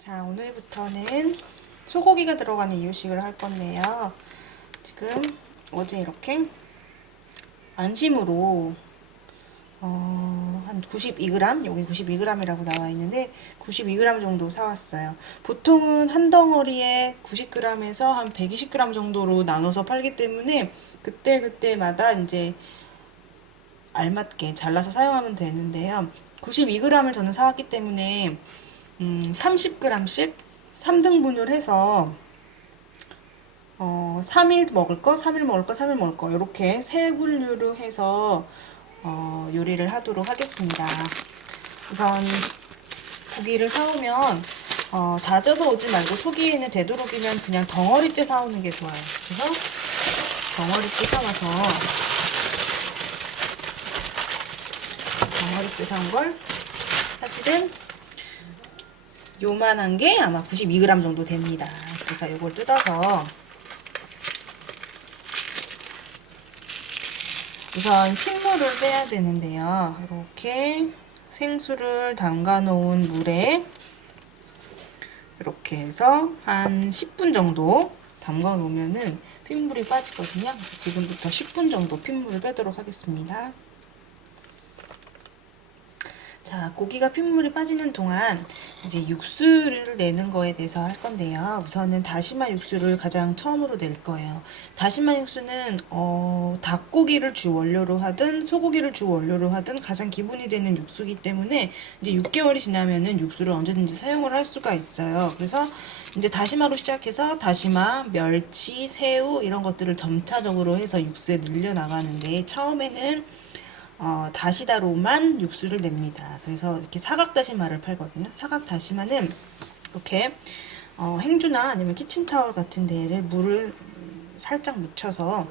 자, 오늘부터는 소고기가 들어가는 이유식을 할 건데요. 지금 어제 이렇게 안심으로 한 92g, 여기 92g이라고 나와 있는데 92g 정도 사왔어요. 보통은 한 덩어리에 90g에서 한 120g 정도로 나눠서 팔기 때문에 그때마다 이제 알맞게 잘라서 사용하면 되는데요. 92g을 저는 사왔기 때문에 30g씩 3등분을 해서 3일 먹을 거, 3일 먹을 거, 3일 먹을 거 이렇게 세 분류로 해서 요리를 하도록 하겠습니다. 우선 고기를 사오면 다져서 오지 말고 초기에는 되도록이면 그냥 덩어리째 사오는 게 좋아요. 그래서 덩어리째 사와서 덩어리째 사온 걸 사실은 요만한 게 아마 92g 정도 됩니다. 그래서 이걸 뜯어서 우선 핏물을 빼야 되는데요. 이렇게 생수를 담가 놓은 물에 이렇게 해서 한 10분 정도 담가 놓으면은 핏물이 빠지거든요. 그래서 지금부터 10분 정도 핏물을 빼도록 하겠습니다. 자, 고기가 핏물이 빠지는 동안 이제 육수를 내는 거에 대해서 할 건데요. 우선은 다시마 육수를 가장 처음으로 낼 거예요. 다시마 육수는 닭고기를 주 원료로 하든 소고기를 주 원료로 하든 가장 기본이 되는 육수이기 때문에 이제 6개월이 지나면은 육수를 언제든지 사용을 할 수가 있어요. 그래서 이제 다시마로 시작해서 다시마, 멸치, 새우 이런 것들을 점차적으로 해서 육수에 늘려 나가는데 처음에는 다시다로만 육수를 냅니다. 그래서 이렇게 사각다시마를 팔거든요. 사각다시마는 이렇게 행주나 아니면 키친타올 같은 데를 물을 살짝 묻혀서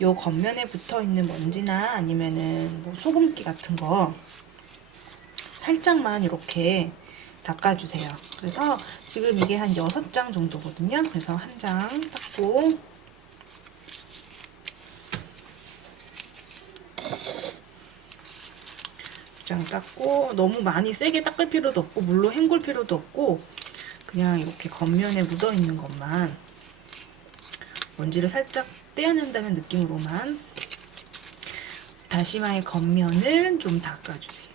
요 겉면에 붙어 있는 먼지나 아니면은 뭐 소금기 같은 거 살짝만 이렇게 닦아주세요. 그래서 지금 이게 한 6장 정도거든요. 그래서 한 장 닦고 장 닦고 너무 많이 세게 닦을 필요도 없고 물로 헹굴 필요도 없고 그냥 이렇게 겉면에 묻어 있는 것만 먼지를 살짝 떼어낸다는 느낌으로만 다시마의 겉면을 좀 닦아주세요.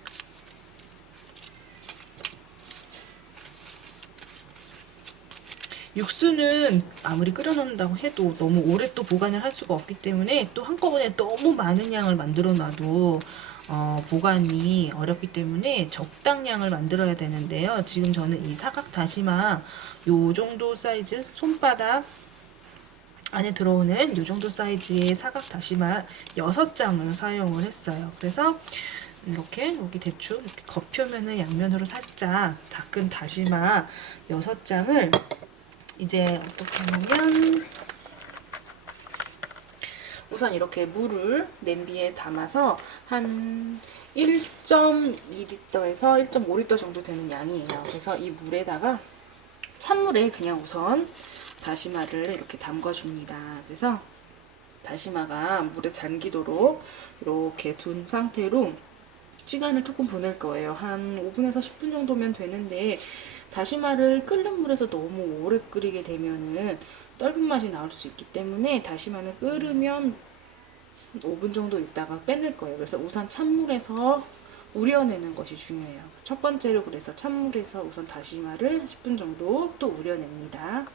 육수는 아무리 끓여놓는다고 해도 너무 오래 또 보관을 할 수가 없기 때문에 또 한꺼번에 너무 많은 양을 만들어 놔도 보관이 어렵기 때문에 적당량을 만들어야 되는데요. 지금 저는 이 사각 다시마 요 정도 사이즈 손바닥 안에 들어오는 요 정도 사이즈의 사각 다시마 6장을 사용을 했어요. 그래서 이렇게 여기 대충 이렇게 겉표면을 양면으로 살짝 닦은 다시마 6장을 이제 어떻게 하냐면 우선 이렇게 물을 냄비에 담아서 한 1.2리터에서 1.5리터 정도 되는 양이에요. 그래서 이 물에다가 찬물에 그냥 우선 다시마를 이렇게 담궈줍니다. 그래서 다시마가 물에 잠기도록 이렇게 둔 상태로 시간을 조금 보낼 거예요. 한 5분에서 10분 정도면 되는데 다시마를 끓는 물에서 너무 오래 끓이게 되면은 떫은 맛이 나올 수 있기 때문에 다시마는 끓으면 5분 정도 있다가 빼낼 거예요. 그래서 우선 찬물에서 우려내는 것이 중요해요. 첫 번째로 그래서 찬물에서 우선 다시마를 10분 정도 또 우려냅니다.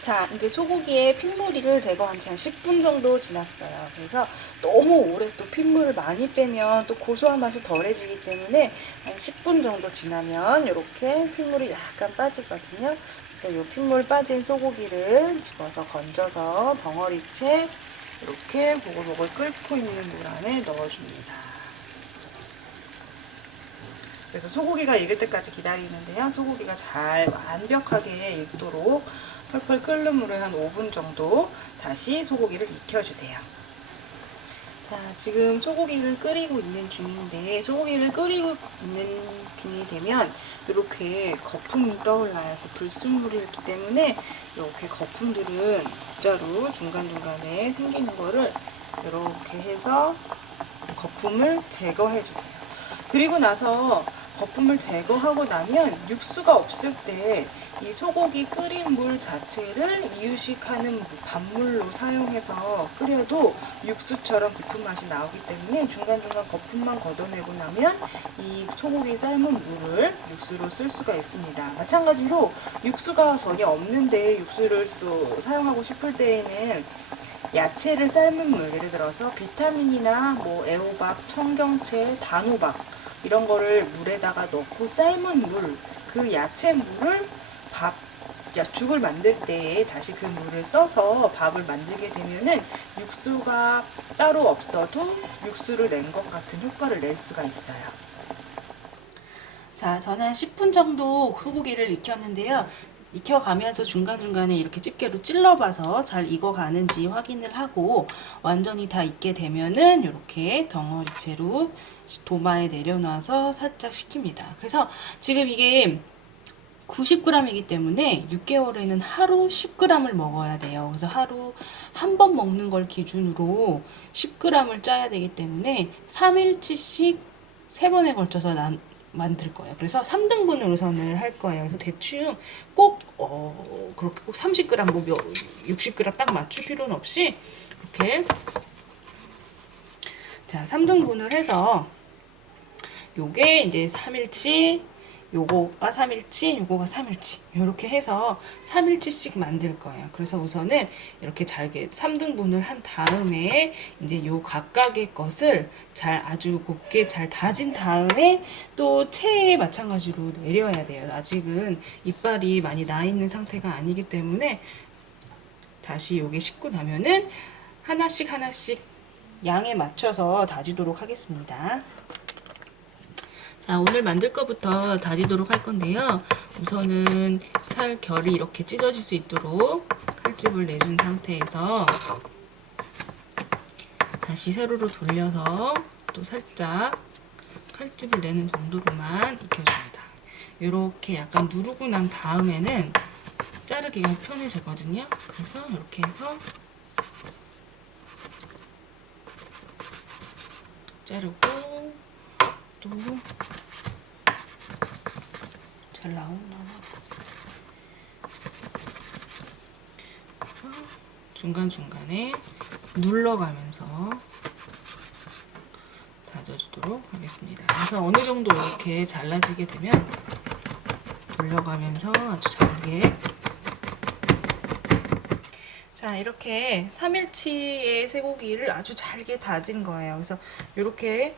자, 이제 소고기에 핏물이를 제거한 지 한 10분 정도 지났어요. 그래서 너무 오래 또 핏물을 많이 빼면 또 고소한 맛이 덜해지기 때문에 한 10분 정도 지나면 이렇게 핏물이 약간 빠지거든요. 그래서 이 핏물 빠진 소고기를 집어서 건져서 덩어리째 이렇게 보글보글 끓고 있는 물 안에 넣어줍니다. 그래서 소고기가 익을 때까지 기다리는데요. 소고기가 잘 완벽하게 익도록 펄펄 끓는 물을 한 5분 정도 다시 소고기를 익혀주세요. 자, 지금 소고기를 끓이고 있는 중인데 소고기를 끓이고 있는 중이 되면 이렇게 거품이 떠올라요. 그래서 불순물이 있기 때문에 이렇게 거품들은 빗자루 중간중간에 생기는 거를 이렇게 해서 거품을 제거해 주세요. 그리고 나서 거품을 제거하고 나면 육수가 없을 때 이 소고기 끓인 물 자체를 이유식하는 밥물로 사용해서 끓여도 육수처럼 깊은 맛이 나오기 때문에 중간중간 거품만 걷어내고 나면 이 소고기 삶은 물을 육수로 쓸 수가 있습니다. 마찬가지로 육수가 전혀 없는데 육수를 사용하고 싶을 때에는 야채를 삶은 물, 예를 들어서 비타민이나 뭐 애호박, 청경채, 단호박 이런 거를 물에다가 넣고 삶은 물, 그 야채 물을 죽을 만들 때 다시 그 물을 써서 밥을 만들게 되면은 육수가 따로 없어도 육수를 낸 것 같은 효과를 낼 수가 있어요. 자, 저는 한 10분 정도 소고기를 익혔는데요. 익혀가면서 중간중간에 이렇게 집게로 찔러봐서 잘 익어가는지 확인을 하고 완전히 다 익게 되면은 이렇게 덩어리째로 도마에 내려놔서 살짝 식힙니다. 그래서 지금 이게 90g이기 때문에 6개월에는 하루 10g을 먹어야 돼요. 그래서 하루 한 번 먹는 걸 기준으로 10g을 짜야 되기 때문에 3일치씩 3번에 걸쳐서 만들 거예요. 그래서 3등분을 우선을 할 거예요. 그래서 대충 꼭 그렇게 꼭 30g, 뭐 60g 딱 맞출 필요는 없이 이렇게 자 3등분을 해서 요게 이제 3일치, 요거가 3일치, 요거가 3일치 이렇게 해서 3일치씩 만들 거예요. 그래서 우선은 이렇게 잘게 3등분을 한 다음에 이제 요 각각의 것을 아주 곱게 잘 다진 다음에 또 체에 마찬가지로 내려야 돼요. 아직은 이빨이 많이 나 있는 상태가 아니기 때문에 다시 요게 식고 나면은 하나씩 양에 맞춰서 다지도록 하겠습니다. 자, 오늘 만들 거부터 다지도록 할 건데요. 우선은 살 결이 이렇게 찢어질 수 있도록 칼집을 내준 상태에서 다시 세로로 돌려서 또 살짝 칼집을 내는 정도로만 익혀줍니다. 이렇게 약간 누르고 난 다음에는 자르기가 편해지거든요. 그래서 이렇게 해서 자르고 또 잘 나오나 중간중간에 눌러가면서 다져주도록 하겠습니다. 그래서 어느 정도 이렇게 잘라지게 되면 돌려가면서 아주 잘게 자 이렇게 3일치의 쇠고기를 아주 잘게 다진 거예요. 그래서 이렇게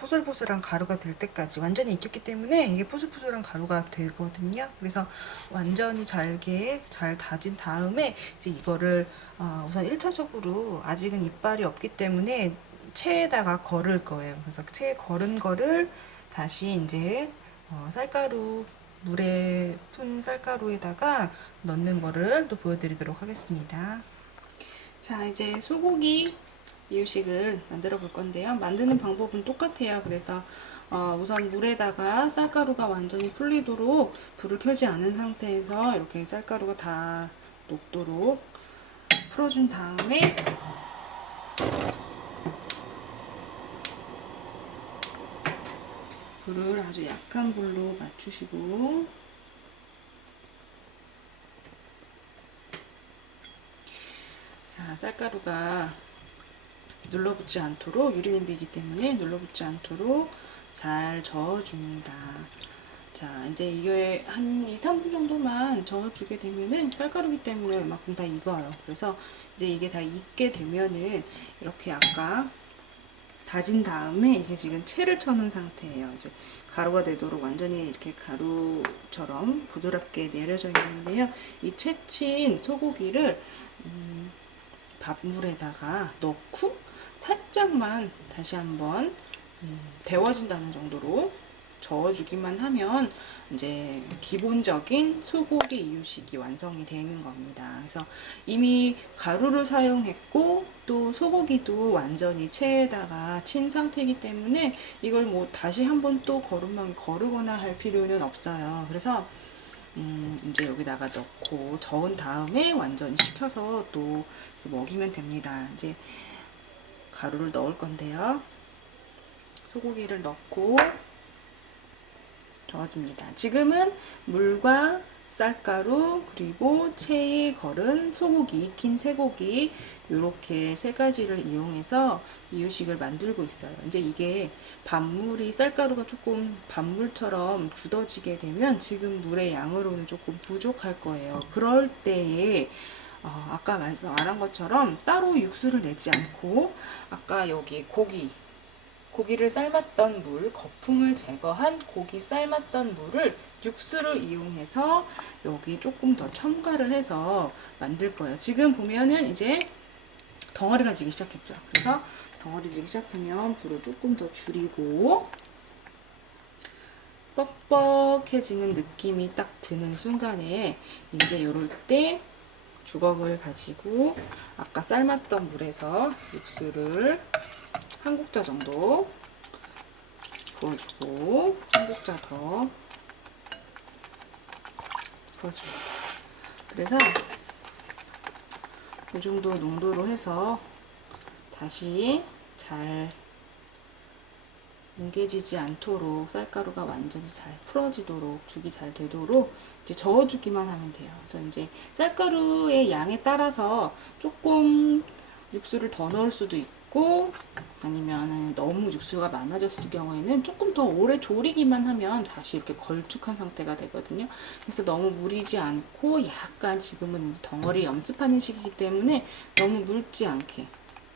포슬포슬한 가루가 될 때까지 완전히 익혔기 때문에 이게 포슬포슬한 가루가 되거든요. 그래서 완전히 잘게 잘 다진 다음에 이제 이거를 우선 1차적으로 아직은 이빨이 없기 때문에 체에다가 걸을 거예요. 그래서 체에 걸은 거를 다시 이제 쌀가루 물에 푼 쌀가루에다가 넣는 거를 또 보여드리도록 하겠습니다. 자 이제 소고기 이유식을 만들어 볼 건데요. 만드는 방법은 똑같아요. 그래서 우선 물에다가 쌀가루가 완전히 풀리도록 불을 켜지 않은 상태에서 이렇게 쌀가루가 다 녹도록 풀어준 다음에 불을 아주 약한 불로 맞추시고 자 쌀가루가 눌러붙지 않도록 유리냄비이기 때문에 눌러붙지 않도록 잘 저어줍니다. 자 이제 이게 한 2~3분 정도만 저어주게 되면은 쌀가루기 때문에 이만큼 다 익어요. 그래서 이제 이게 다 익게 되면은 이렇게 아까 다진 다음에 이게 지금 채를 쳐놓은 상태예요. 이제 가루가 되도록 완전히 이렇게 가루처럼 부드럽게 내려져 있는데요. 이 채친 소고기를 밥물에다가 넣고 살짝만 다시 한번 데워준다는 정도로 저어주기만 하면 이제 기본적인 소고기 이유식이 완성이 되는 겁니다. 그래서 이미 가루를 사용했고 또 소고기도 완전히 체에다가 친 상태이기 때문에 이걸 뭐 다시 한번 또 거름망이 거르거나 할 필요는 없어요. 그래서 이제 여기다가 넣고 저은 다음에 완전히 식혀서 또 이제 먹이면 됩니다. 이제 가루를 넣을 건데요. 소고기를 넣고 저어줍니다. 지금은 물과 쌀가루 그리고 체에 걸은 소고기, 익힌 쇠고기 이렇게 세 가지를 이용해서 이유식을 만들고 있어요. 이제 이게 밥물이 쌀가루가 조금 밥물처럼 굳어지게 되면 지금 물의 양으로는 조금 부족할 거예요. 그럴 때에 아까 말한 것처럼 따로 육수를 내지 않고 아까 여기 고기를 삶았던 물, 거품을 제거한 고기 삶았던 물을 육수를 이용해서 여기 조금 더 첨가를 해서 만들 거예요. 지금 보면은 이제 덩어리가 지기 시작했죠. 그래서 덩어리 지기 시작하면 불을 조금 더 줄이고 뻑뻑해지는 느낌이 딱 드는 순간에 이제 이럴 때 주걱을 가지고 아까 삶았던 물에서 육수를 한 국자 정도 부어주고 한 국자 더 부어줍니다. 그래서 이 정도 농도로 해서 다시 잘 뭉개지지 않도록 쌀가루가 완전히 잘 풀어지도록 죽이 잘 되도록 이제 저어주기만 하면 돼요. 그래서 이제 쌀가루의 양에 따라서 조금 육수를 더 넣을 수도 있고 아니면 너무 육수가 많아졌을 경우에는 조금 더 오래 졸이기만 하면 다시 이렇게 걸쭉한 상태가 되거든요. 그래서 너무 무리지 않고 약간 지금은 이제 덩어리 염습하는 시기이기 때문에 너무 묽지 않게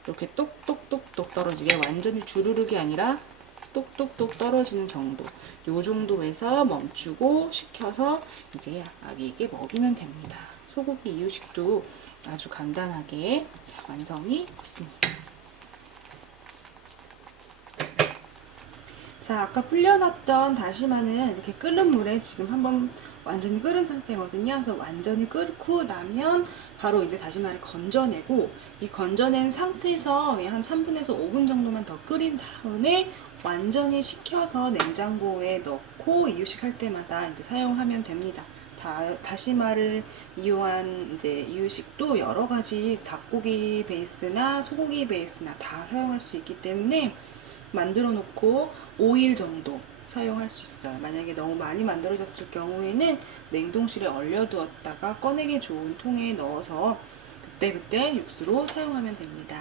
이렇게 똑똑똑똑 떨어지게 완전히 주르륵이 아니라 똑똑똑 떨어지는 정도 요 정도에서 멈추고 식혀서 이제 아기에게 먹이면 됩니다. 소고기 이유식도 아주 간단하게 완성이 됐습니다. 자, 아까 불려놨던 다시마는 이렇게 끓는 물에 지금 한번 완전히 끓은 상태거든요. 그래서 완전히 끓고 나면 바로 이제 다시마를 건져내고 이 건져낸 상태에서 한 3분에서 5분 정도만 더 끓인 다음에 완전히 식혀서 냉장고에 넣고 이유식 할 때마다 이제 사용하면 됩니다. 다시마를 이용한 이제 이유식도 여러 가지 닭고기 베이스나 소고기 베이스나 다 사용할 수 있기 때문에 만들어 놓고 5일 정도 사용할 수 있어요. 만약에 너무 많이 만들어졌을 경우에는 냉동실에 얼려두었다가 꺼내기 좋은 통에 넣어서 그때그때 육수로 사용하면 됩니다.